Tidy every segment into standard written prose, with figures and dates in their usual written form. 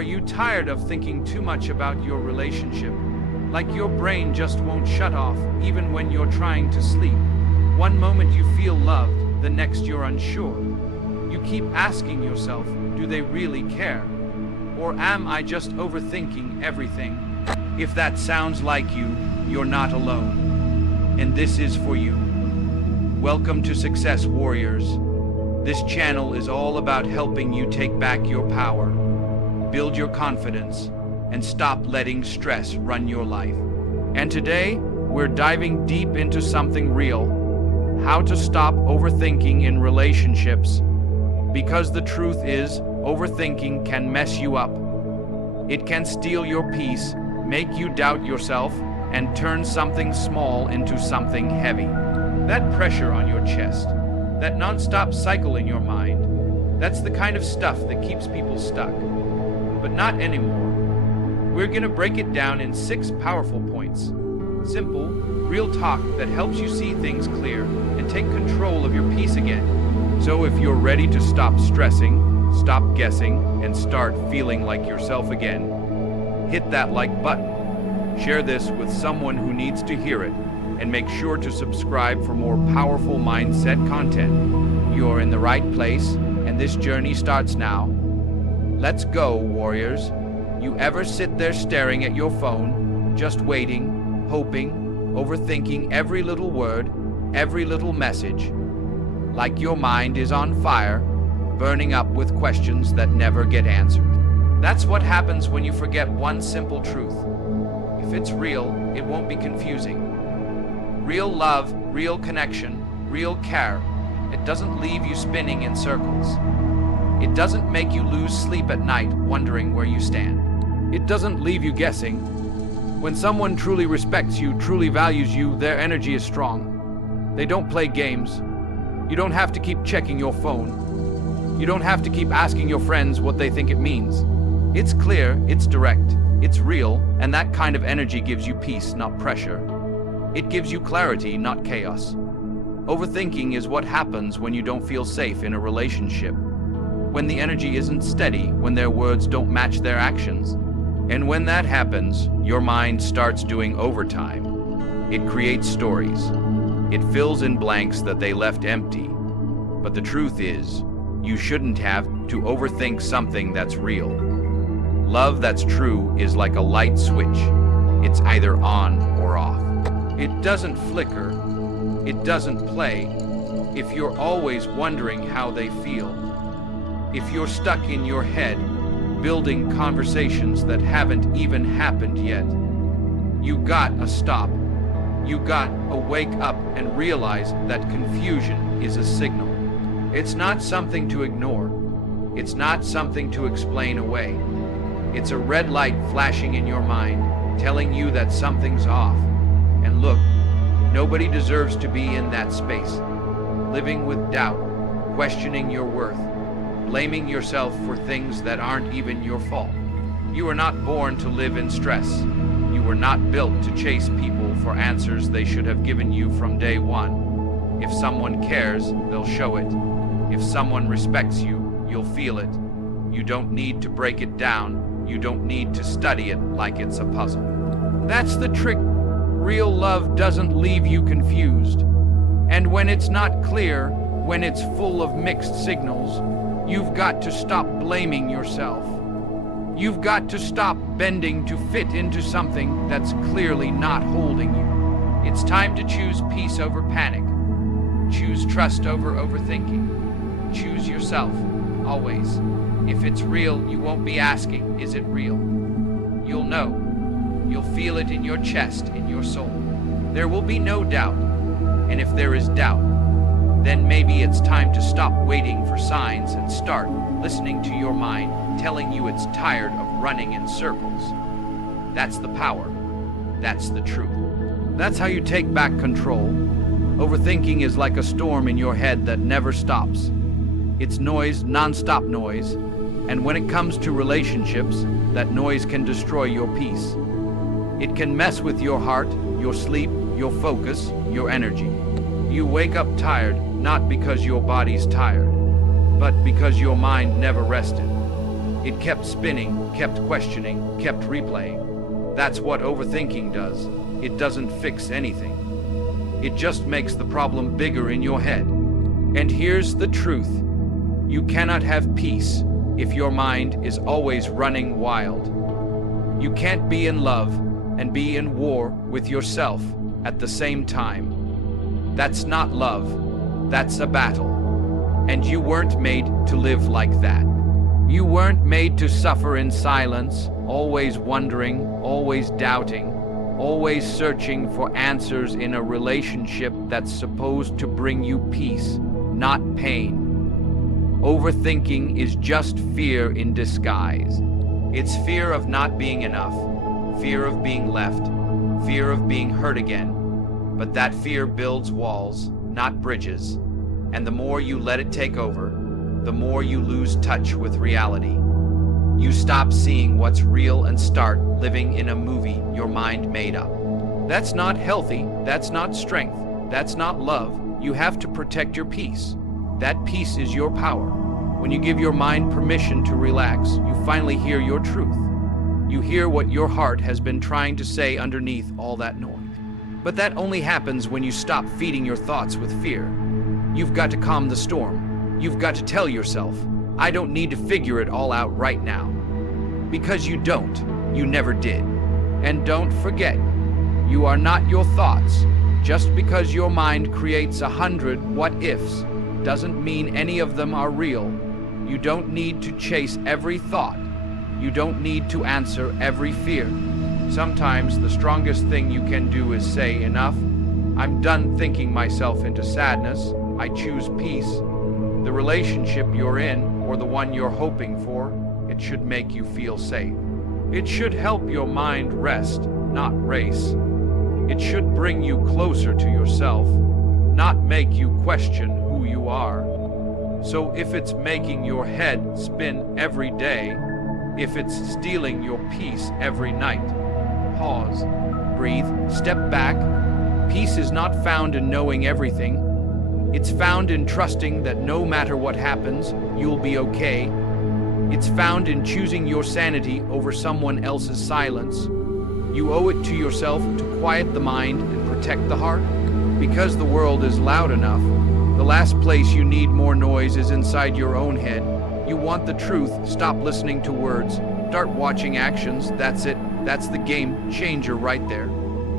Are you tired of thinking too much about your relationship? Like your brain just won't shut off, even when you're trying to sleep. One moment you feel loved, the next you're unsure. You keep asking yourself, do they really care? Or am I just overthinking everything? If that sounds like you, you're not alone. And this is for you. Welcome to Success Warriors. This channel is all about helping you take back your power, build your confidence, and stop letting stress run your life. And today, we're diving deep into something real: how to stop overthinking in relationships. Because the truth is, overthinking can mess you up. It can steal your peace, make you doubt yourself, and turn something small into something heavy. That pressure on your chest, that non-stop cycle in your mind, that's the kind of stuff that keeps people stuck. But not anymore. We're gonna break it down in 6 powerful points. Simple, real talk that helps you see things clear and take control of your peace again. So if you're ready to stop stressing, stop guessing, and start feeling like yourself again, hit that like button. Share this with someone who needs to hear it, and make sure to subscribe for more powerful mindset content. You're in the right place, and this journey starts now. Let's go, warriors. You ever sit there staring at your phone, just waiting, hoping, overthinking every little word, every little message, like your mind is on fire, burning up with questions that never get answered? That's what happens when you forget one simple truth. If it's real, it won't be confusing. Real love, real connection, real care. It doesn't leave you spinning in circles. It doesn't make you lose sleep at night wondering where you stand. It doesn't leave you guessing. When someone truly respects you, truly values you, their energy is strong. They don't play games. You don't have to keep checking your phone. You don't have to keep asking your friends what they think it means. It's clear, it's direct, it's real, and that kind of energy gives you peace, not pressure. It gives you clarity, not chaos. Overthinking is what happens when you don't feel safe in a relationship. When the energy isn't steady, when their words don't match their actions. And when that happens, your mind starts doing overtime. It creates stories. It fills in blanks that they left empty. But the truth is, you shouldn't have to overthink something that's real. Love that's true is like a light switch. It's either on or off. It doesn't flicker. It doesn't play. If you're always wondering how they feel, if you're stuck in your head, building conversations that haven't even happened yet, you gotta stop. You gotta wake up and realize that confusion is a signal. It's not something to ignore. It's not something to explain away. It's a red light flashing in your mind, telling you that something's off. And look, nobody deserves to be in that space, living with doubt, questioning your worth, blaming yourself for things that aren't even your fault. You were not born to live in stress. You were not built to chase people for answers they should have given you from day one. If someone cares, they'll show it. If someone respects you, you'll feel it. You don't need to break it down. You don't need to study it like it's a puzzle. That's the trick. Real love doesn't leave you confused. And when it's not clear, when it's full of mixed signals, you've got to stop blaming yourself. You've got to stop bending to fit into something that's clearly not holding you. It's time to choose peace over panic. Choose trust over overthinking. Choose yourself, always. If it's real, you won't be asking, is it real? You'll know. You'll feel it in your chest, in your soul. There will be no doubt. And if there is doubt, then maybe it's time to stop waiting for signs and start listening to your mind, telling you it's tired of running in circles. That's the power. That's the truth. That's how you take back control. Overthinking is like a storm in your head that never stops. It's noise, non-stop noise. And when it comes to relationships, that noise can destroy your peace. It can mess with your heart, your sleep, your focus, your energy. You wake up tired, not because your body's tired, but because your mind never rested. It kept spinning, kept questioning, kept replaying. That's what overthinking does. It doesn't fix anything. It just makes the problem bigger in your head. And here's the truth. You cannot have peace if your mind is always running wild. You can't be in love and be in war with yourself at the same time. That's not love. That's a battle. And you weren't made to live like that. You weren't made to suffer in silence, always wondering, always doubting, always searching for answers in a relationship that's supposed to bring you peace, not pain. Overthinking is just fear in disguise. It's fear of not being enough, fear of being left, fear of being hurt again. But that fear builds walls, not bridges. And the more you let it take over, the more you lose touch with reality. You stop seeing what's real and start living in a movie your mind made up. That's not healthy, that's not strength, that's not love. You have to protect your peace. That peace is your power. When you give your mind permission to relax, you finally hear your truth. You hear what your heart has been trying to say underneath all that noise. But that only happens when you stop feeding your thoughts with fear. You've got to calm the storm. You've got to tell yourself, I don't need to figure it all out right now. Because you don't. You never did. And don't forget, you are not your thoughts. Just because your mind creates 100 what-ifs doesn't mean any of them are real. You don't need to chase every thought. You don't need to answer every fear. Sometimes the strongest thing you can do is say, enough. I'm done thinking myself into sadness. I choose peace. The relationship you're in, or the one you're hoping for, it should make you feel safe. It should help your mind rest, not race. It should bring you closer to yourself, not make you question who you are. So if it's making your head spin every day, if it's stealing your peace every night, pause, breathe, step back. Peace is not found in knowing everything. It's found in trusting that no matter what happens, you'll be okay. It's found in choosing your sanity over someone else's silence. You owe it to yourself to quiet the mind and protect the heart. Because the world is loud enough, the last place you need more noise is inside your own head. You want the truth, stop listening to words. Start watching actions, that's it. That's the game changer right there.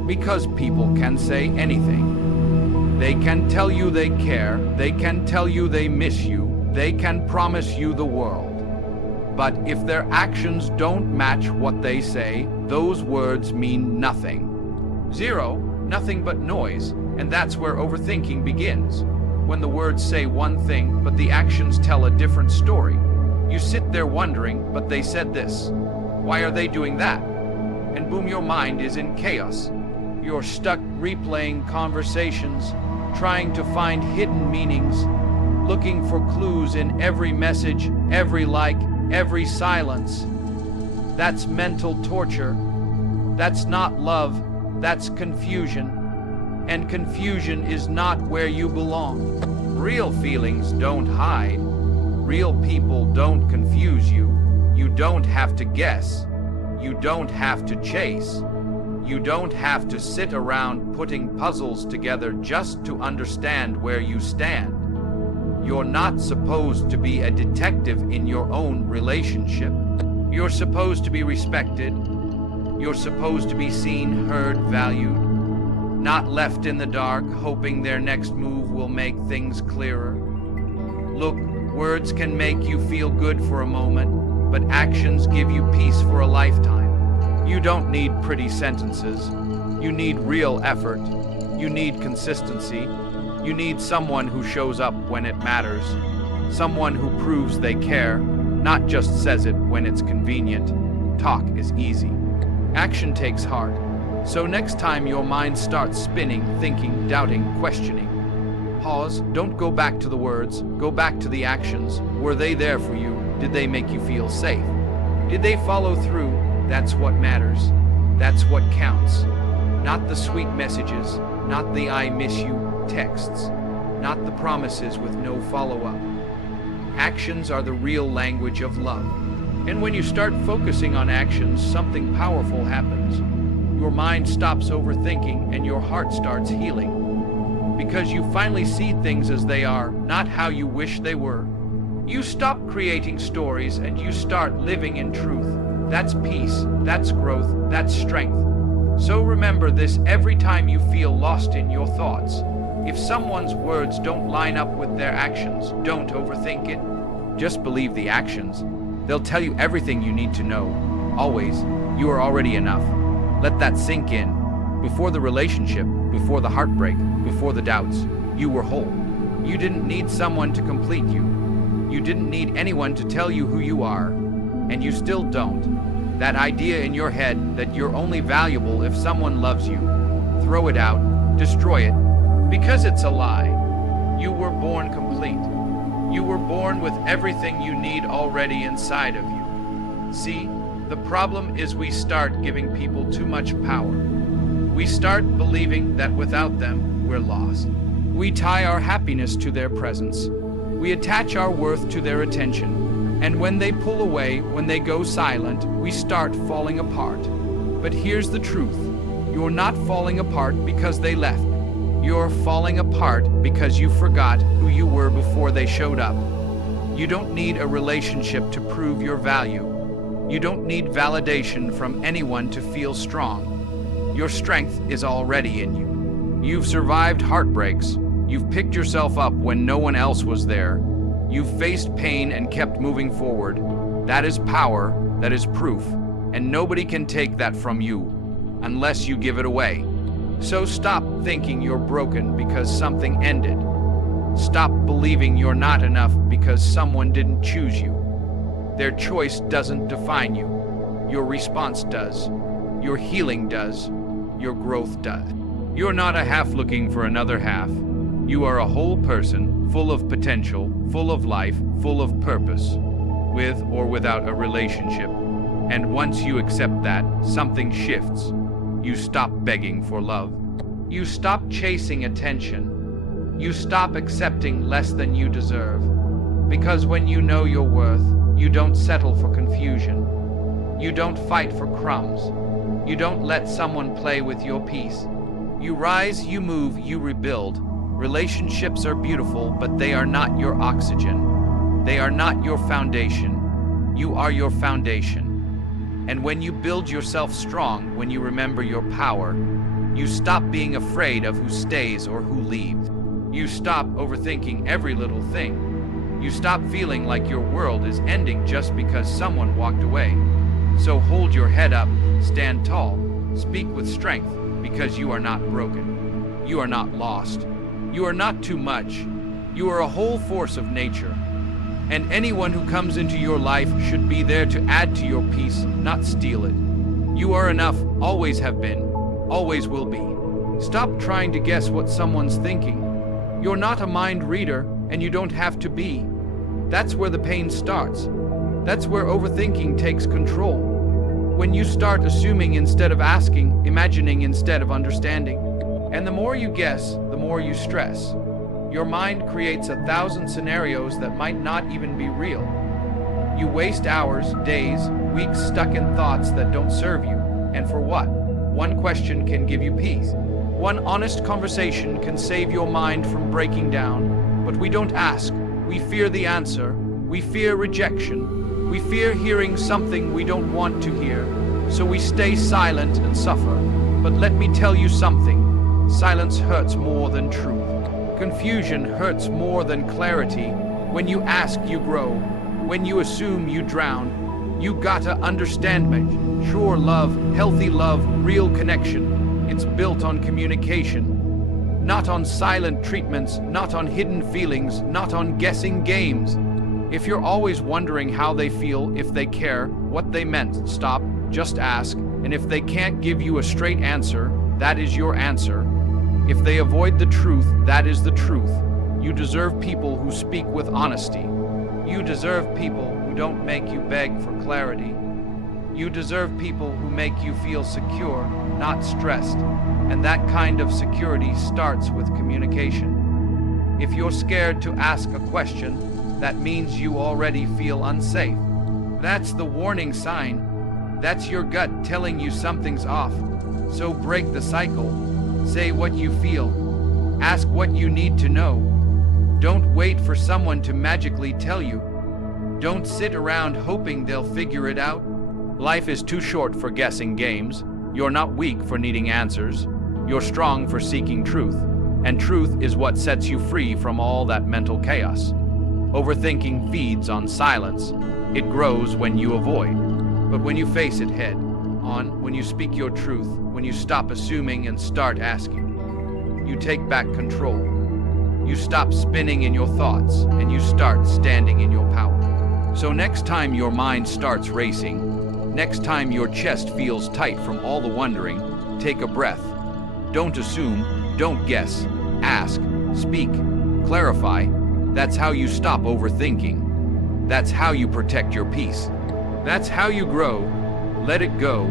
Because people can say anything. They can tell you they care, they can tell you they miss you, they can promise you the world. But if their actions don't match what they say, those words mean nothing. Zero, nothing but noise, and that's where overthinking begins. When the words say one thing, but the actions tell a different story. You sit there wondering, but they said this. Why are they doing that? And boom, your mind is in chaos. You're stuck replaying conversations, trying to find hidden meanings, looking for clues in every message, every like, every silence. That's mental torture. That's not love, that's confusion. And confusion is not where you belong. Real feelings don't hide. Real people don't confuse you. You don't have to guess. You don't have to chase. You don't have to sit around putting puzzles together just to understand where you stand. You're not supposed to be a detective in your own relationship. You're supposed to be respected. You're supposed to be seen, heard, valued. Not left in the dark, hoping their next move will make things clearer. Look, words can make you feel good for a moment, but actions give you peace for a lifetime. You don't need pretty sentences. You need real effort. You need consistency. You need someone who shows up when it matters. Someone who proves they care, not just says it when it's convenient. Talk is easy. Action takes heart. So next time your mind starts spinning, thinking, doubting, questioning, pause, don't go back to the words, go back to the actions. Were they there for you? Did they make you feel safe? Did they follow through? That's what matters. That's what counts. Not the sweet messages, not the I miss you texts, not the promises with no follow-up. Actions are the real language of love. And when you start focusing on actions, something powerful happens. Your mind stops overthinking and your heart starts healing. Because you finally see things as they are, not how you wish they were. You stop creating stories and you start living in truth. That's peace, that's growth, that's strength. So remember this every time you feel lost in your thoughts. If someone's words don't line up with their actions, don't overthink it. Just believe the actions. They'll tell you everything you need to know. Always, you are already enough. Let that sink in. Before the relationship, before the heartbreak, before the doubts, you were whole. You didn't need someone to complete you. You didn't need anyone to tell you who you are, and you still don't. That idea in your head that you're only valuable if someone loves you, throw it out, destroy it, because it's a lie. You were born complete. You were born with everything you need already inside of you. See, the problem is we start giving people too much power. We start believing that without them, we're lost. We tie our happiness to their presence. We attach our worth to their attention. And when they pull away, when they go silent, we start falling apart. But here's the truth. You're not falling apart because they left. You're falling apart because you forgot who you were before they showed up. You don't need a relationship to prove your value. You don't need validation from anyone to feel strong. Your strength is already in you. You've survived heartbreaks. You've picked yourself up when no one else was there. You've faced pain and kept moving forward. That is power, that is proof, and nobody can take that from you unless you give it away. So stop thinking you're broken because something ended. Stop believing you're not enough because someone didn't choose you. Their choice doesn't define you. Your response does. Your healing does. Your growth does. You're not a half looking for another half. You are a whole person, full of potential, full of life, full of purpose, with or without a relationship. And once you accept that, something shifts. You stop begging for love. You stop chasing attention. You stop accepting less than you deserve. Because when you know your worth, you don't settle for confusion. You don't fight for crumbs. You don't let someone play with your peace. You rise, you move, you rebuild. Relationships are beautiful, but they are not your oxygen. They are not your foundation. You are your foundation. And when you build yourself strong, when you remember your power, you stop being afraid of who stays or who leaves. You stop overthinking every little thing. You stop feeling like your world is ending just because someone walked away. So hold your head up, stand tall, speak with strength, because you are not broken. You are not lost. You are not too much. You are a whole force of nature. And anyone who comes into your life should be there to add to your peace, not steal it. You are enough, always have been, always will be. Stop trying to guess what someone's thinking. You're not a mind reader, and you don't have to be. That's where the pain starts. That's where overthinking takes control. When you start assuming instead of asking, imagining instead of understanding. And the more you guess, the more you stress. Your mind creates 1,000 scenarios that might not even be real. You waste hours, days, weeks stuck in thoughts that don't serve you. And for what? One question can give you peace. One honest conversation can save your mind from breaking down. But we don't ask. We fear the answer. We fear rejection. We fear hearing something we don't want to hear. So we stay silent and suffer. But let me tell you something. Silence hurts more than truth. Confusion hurts more than clarity. When you ask, you grow. When you assume, you drown. You gotta understand me. Sure love, healthy love, real connection. It's built on communication. Not on silent treatments, not on hidden feelings, not on guessing games. If you're always wondering how they feel, if they care, what they meant, stop, just ask. And if they can't give you a straight answer, that is your answer. If they avoid the truth, that is the truth. You deserve people who speak with honesty. You deserve people who don't make you beg for clarity. You deserve people who make you feel secure, not stressed. And that kind of security starts with communication. If you're scared to ask a question, that means you already feel unsafe. That's the warning sign. That's your gut telling you something's off. So break the cycle. Say what you feel. Ask what you need to know. Don't wait for someone to magically tell you. Don't sit around hoping they'll figure it out. Life is too short for guessing games. You're not weak for needing answers. You're strong for seeking truth. And truth is what sets you free from all that mental chaos. Overthinking feeds on silence. It grows when you avoid. But when you face it head on, when you speak your truth, when you stop assuming and start asking, you take back control. You stop spinning in your thoughts and you start standing in your power. So next time your mind starts racing, next time your chest feels tight from all the wondering, take a breath. Don't assume, don't guess, ask, speak, clarify. That's how you stop overthinking. That's how you protect your peace. That's how you grow. Let it go.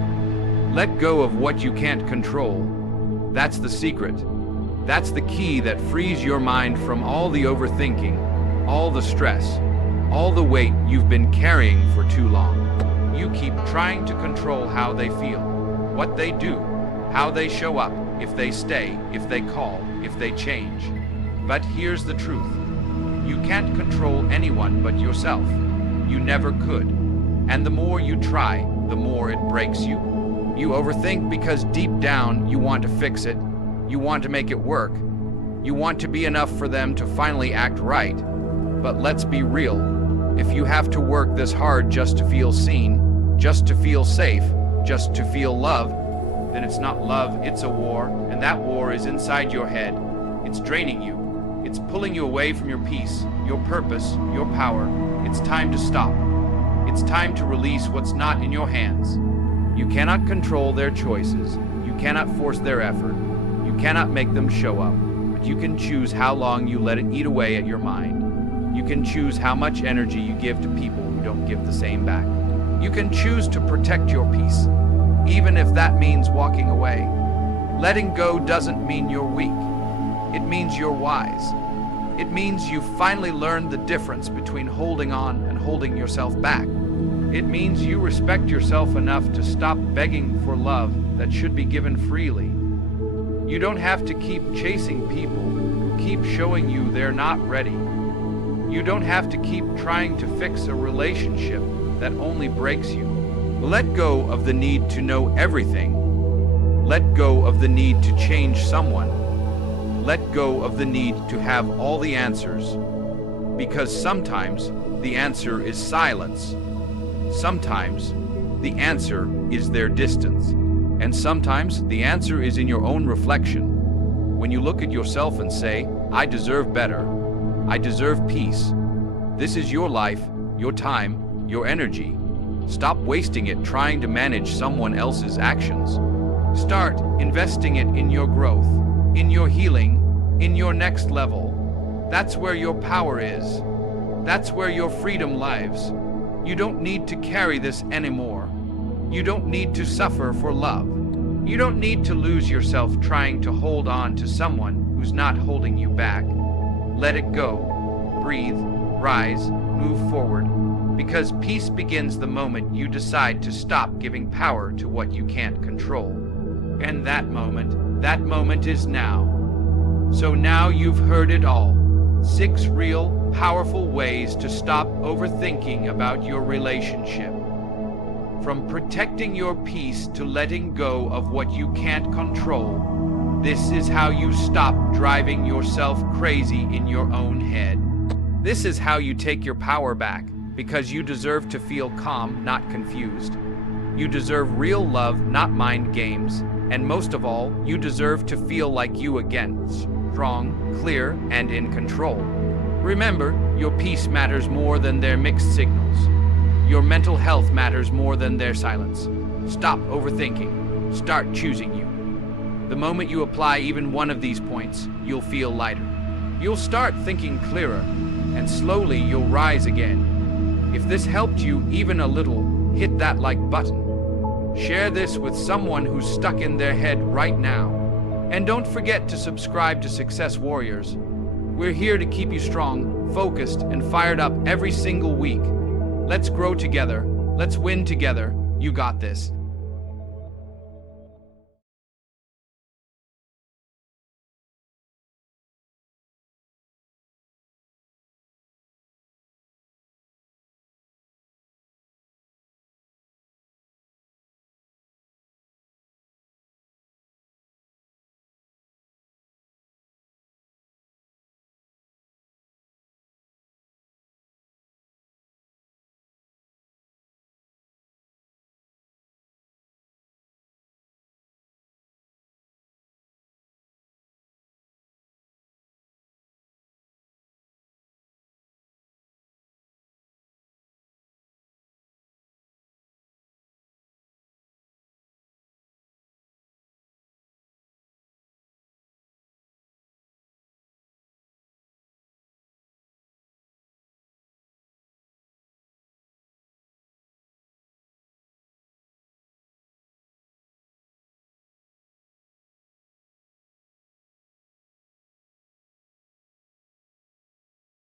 Let go of what you can't control. That's the secret. That's the key that frees your mind from all the overthinking, all the stress, all the weight you've been carrying for too long. You keep trying to control how they feel, what they do, how they show up, if they stay, if they call, if they change. But here's the truth. You can't control anyone but yourself. You never could. And the more you try, the more it breaks you. You overthink because deep down you want to fix it. You want to make it work. You want to be enough for them to finally act right. But let's be real. If you have to work this hard just to feel seen, just to feel safe, just to feel loved, then it's not love, it's a war, and that war is inside your head. It's draining you. It's pulling you away from your peace, your purpose, your power. It's time to stop. It's time to release what's not in your hands. You cannot control their choices. You cannot force their effort. You cannot make them show up. But you can choose how long you let it eat away at your mind. You can choose how much energy you give to people who don't give the same back. You can choose to protect your peace, even if that means walking away. Letting go doesn't mean you're weak. It means you're wise. It means you've finally learned the difference between holding on and holding yourself back. It means you respect yourself enough to stop begging for love that should be given freely. You don't have to keep chasing people who keep showing you they're not ready. You don't have to keep trying to fix a relationship that only breaks you. Let go of the need to know everything. Let go of the need to change someone. Let go of the need to have all the answers. Because sometimes the answer is silence. Sometimes the answer is their distance. And sometimes the answer is in your own reflection. When you look at yourself and say, I deserve better. I deserve peace. This is your life, your time, your energy. Stop wasting it trying to manage someone else's actions. Start investing it in your growth, in your healing, in your next level. That's where your power is. That's where your freedom lives. You don't need to carry this anymore. You don't need to suffer for love. You don't need to lose yourself trying to hold on to someone who's not holding you back. Let it go. Breathe, rise, move forward. Because peace begins the moment you decide to stop giving power to what you can't control. And that moment is now. So now you've heard it all. 6 real, powerful ways to stop overthinking about your relationship. From protecting your peace to letting go of what you can't control, this is how you stop driving yourself crazy in your own head. This is how you take your power back, because you deserve to feel calm, not confused. You deserve real love, not mind games. And most of all, you deserve to feel like you again, strong, clear, and in control. Remember, your peace matters more than their mixed signals. Your mental health matters more than their silence. Stop overthinking. Start choosing you. The moment you apply even one of these points, you'll feel lighter. You'll start thinking clearer, and slowly you'll rise again. If this helped you even a little, hit that like button. Share this with someone who's stuck in their head right now. And don't forget to subscribe to Success Warriors. We're here to keep you strong, focused, and fired up every single week. Let's grow together, Let's win together. You got this.